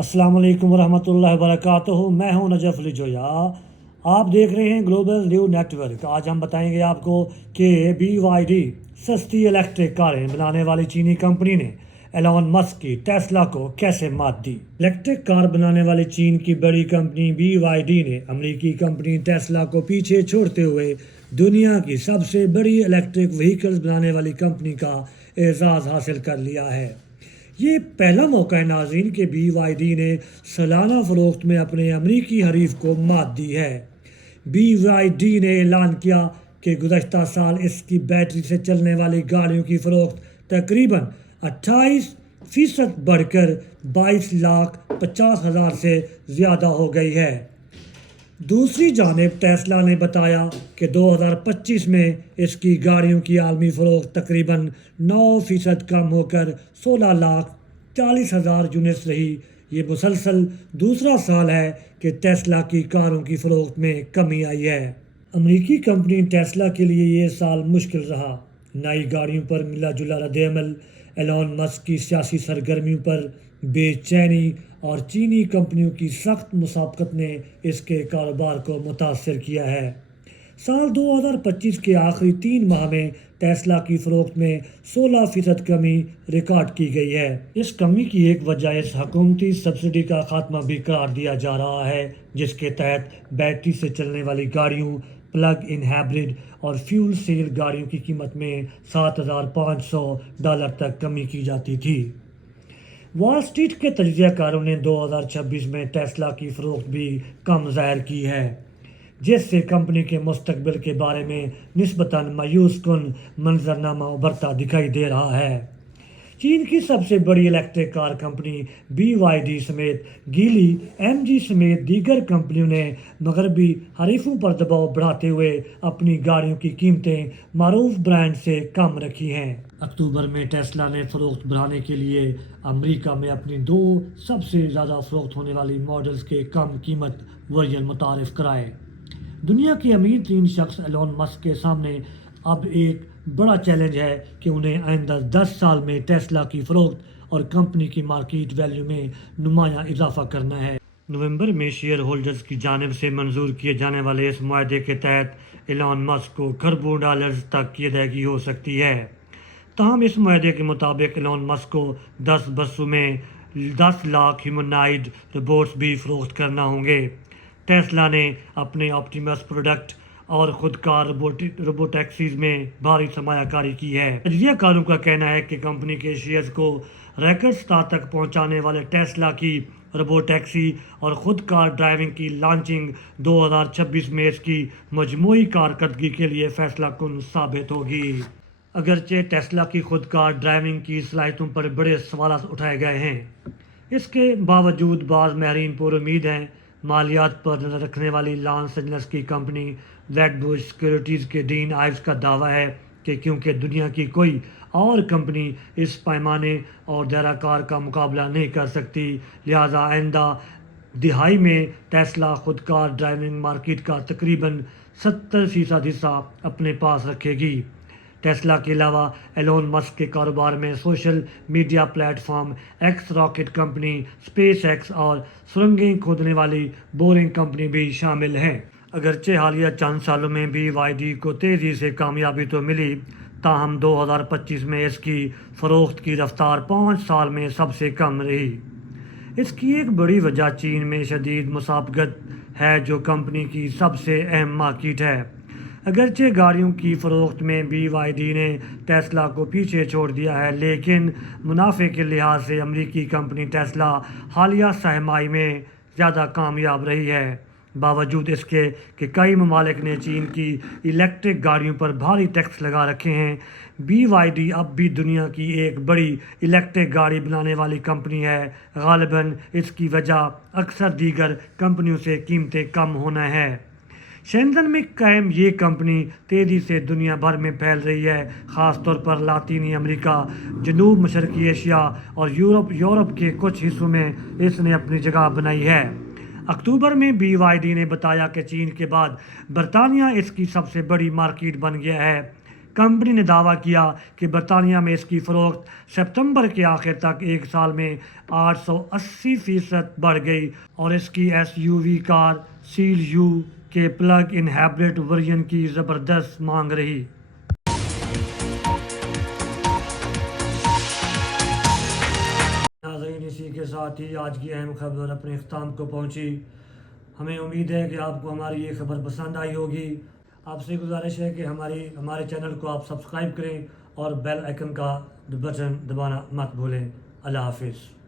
अस्सलाम वालेकुम रहमतुल्लाहि वबरकातुहू। मैं हूं नजफ अली जोया। आप देख रहे हैं ग्लोबल न्यूज़ नेटवर्क। आज हम बताएंगे आपको कि BYD सस्ती इलेक्ट्रिक कारें बनाने वाली चीनी कंपनी ने एलॉन मस्क की टेस्ला को कैसे मात दी। इलेक्ट्रिक कार बनाने वाली चीन की बड़ी कंपनी BYD ने अमेरिकी कंपनी टेस्ला को पीछे छोड़ते हुए दुनिया की सबसे बड़ी इलेक्ट्रिक व्हीकल्स बनाने वाली कंपनी का एजाज़ हासिल कर लिया है। ये पहला मौका है नाज़रीन कि BYD ने सालाना फ़रोख्त में अपने अमरीकी हरीफ को मात दी है। BYD ने ऐलान किया कि गुज़श्ता साल इसकी बैटरी से चलने वाली गाड़ियों की फ़रोख्त तकरीबन 28% बढ़कर 22,50,000 से ज़्यादा हो गई है। दूसरी जानिब टेस्ला ने बताया कि 2025 में इसकी गाड़ियों की आलमी फ़रोख्त तकरीबन 9% कम होकर 16,40,000 यूनिट्स रही। ये मुसलसल दूसरा साल है कि टेस्ला की कारों की फ़रोख्त में कमी आई है। अमेरिकी कंपनी टेस्ला के लिए ये साल मुश्किल रहा। नई गाड़ियों पर मिला जुला रद्द-ए-अमल, एलॉन मस्क की सियासी सरगर्मियों पर बेचैनी और चीनी कंपनियों की सख्त मुसाबकत ने इसके कारोबार को मुतासर किया है। साल 2025 के आखिरी 3 माह में टेस्ला की फ़रोख्त में 16% कमी रिकॉर्ड की गई है। इस कमी की एक वजह इस हुकूमती सब्सिडी का खात्मा भी करार दिया जा रहा है, जिसके तहत बैटरी से चलने वाली गाड़ियों, प्लग इन हाइब्रिड और फ्यूल सेल गाड़ियों की कीमत में $7,500 तक कमी की जाती थी। वॉल स्ट्रीट के तज्ज़ियाकारों ने 2026 में टेस्ला की फ़रोख्त भी कम ज़ाहिर की है, जिससे कंपनी के मुस्तकबिल के बारे में निस्बतन मायूस कुन मंजरनामा उभरता दिखाई दे रहा है। चीन की सबसे बड़ी इलेक्ट्रिक कार कंपनी BYD समेत गीली MG समेत दीगर कंपनियों ने मगरबी हरीफों पर दबाव बढ़ाते हुए अपनी गाड़ियों की कीमतें मारूफ ब्रांड से कम रखी हैं। अक्टूबर में टेस्ला ने फ़रोख्त बढ़ाने के लिए अमेरिका में अपनी 2 सबसे ज़्यादा फ़रोख्त होने वाली मॉडल्स के कम कीमत वर्जन मुतारिफ कराए। दुनिया के अमीर 3 शख्स एलॉन मस्क के सामने अब एक बड़ा चैलेंज है कि उन्हें आइंदा 10 साल में टेस्ला की फ़रोख्त और कंपनी की मार्केट वैल्यू में नुमायां इजाफा करना है। नवंबर में शेयर होल्डर्स की जानिब से मंजूर किए जाने वाले इस मुआहदे के तहत एलॉन मस्क को खरबों डॉलर्स तक की अदायगी हो सकती है। ताहम इस मुआहदे के मुताबिक एलॉन मस्क को 10 बसों में 10 लाख ह्यूमनॉइड रोबोट्स भी फ़रोख्त करना होंगे। टेस्ला ने अपने ऑप्टिमस प्रोडक्ट और खुदकार रोबोटैक्सीज में भारी सरमायाकारी की है। तज्ज़ियाकारों का कहना है कि कंपनी के शेयर्स को रिकॉर्ड स्तर तक पहुंचाने वाले टेस्ला की रोबोटैक्सी और खुदकार ड्राइविंग की लॉन्चिंग 2026 में इसकी मजमूई कारकर्दगी के लिए फैसला कुन साबित होगी। अगरचे टेस्ला की खुदकार ड्राइविंग की सलाहियतों पर बड़े सवाल उठाए गए हैं, इसके बावजूद बाज़ माहिरीन पुरुमीद हैं। मालियात पर नज़र रखने वाली लॉस एंजल्स की कंपनी वेडबुश सिक्योरिटीज़ के डीन आइव्स का दावा है कि क्योंकि दुनिया की कोई और कंपनी इस पैमाने और दायराकार का मुकाबला नहीं कर सकती, लिहाजा आइंदा दिहाई में टेस्ला खुदकार ड्राइविंग मार्केट का तकरीबन 70% हिस्सा अपने पास रखेगी। टेस्ला के अलावा एलॉन मस्क के कारोबार में social media platform x, rocket company space x और सुरंगें खोदने वाली बोरिंग कंपनी भी शामिल हैं। अगरचे हालिया चंद सालों में BYD को तेज़ी से कामयाबी तो मिली, ताहम 2025 में इसकी फ़रोख्त की रफ्तार 5 साल में सबसे कम रही। इसकी एक बड़ी वजह चीन में शदीद मुसाबकत है, जो कंपनी की सबसे अहम मार्केट है। अगरचे गाड़ियों की फ़रोख्त में BYD ने टेस्ला को पीछे छोड़ दिया है, लेकिन मुनाफे के लिहाज से अमेरिकी कंपनी टेस्ला हालिया सहमाई में ज़्यादा कामयाब रही है। बावजूद इसके कि कई ममालिक ने चीन की इलेक्ट्रिक गाड़ियों पर भारी टैक्स लगा रखे हैं, BYD अब भी दुनिया की एक बड़ी इलेक्ट्रिक गाड़ी बनाने वाली कंपनी है। गालिबन इसकी वजह अक्सर दीगर कंपनियों से कीमतें कम होना है। शेंजन में कायम ये कंपनी तेज़ी से दुनिया भर में फैल रही है, ख़ास तौर पर लातीनी अमेरिका, जनूब मशरक़ी एशिया और यूरोप के कुछ हिस्सों में इसने अपनी जगह बनाई है। अक्टूबर में BYD ने बताया कि चीन के बाद बरतानिया इसकी सबसे बड़ी मार्केट बन गया है। کمپنی نے دعویٰ کیا کہ برطانیہ میں اس کی فروخت ستمبر کے آخر تک ایک سال میں 880% بڑھ گئی اور اس کی S U V car Seal U کے پلگ ان ہائبرڈ ورژن کی زبردست مانگ رہی۔ ناظرین، اسی کے ساتھ ہی آج کی اہم خبر اپنے اختتام کو پہنچی۔ ہمیں امید ہے کہ آپ کو ہماری یہ خبر پسند آئی ہوگی۔ آپ سے گزارش ہے کہ ہمارے چینل کو آپ سبسکرائب کریں اور بیل آئیکن کا بٹن دبانا مت بھولیں۔ اللہ حافظ۔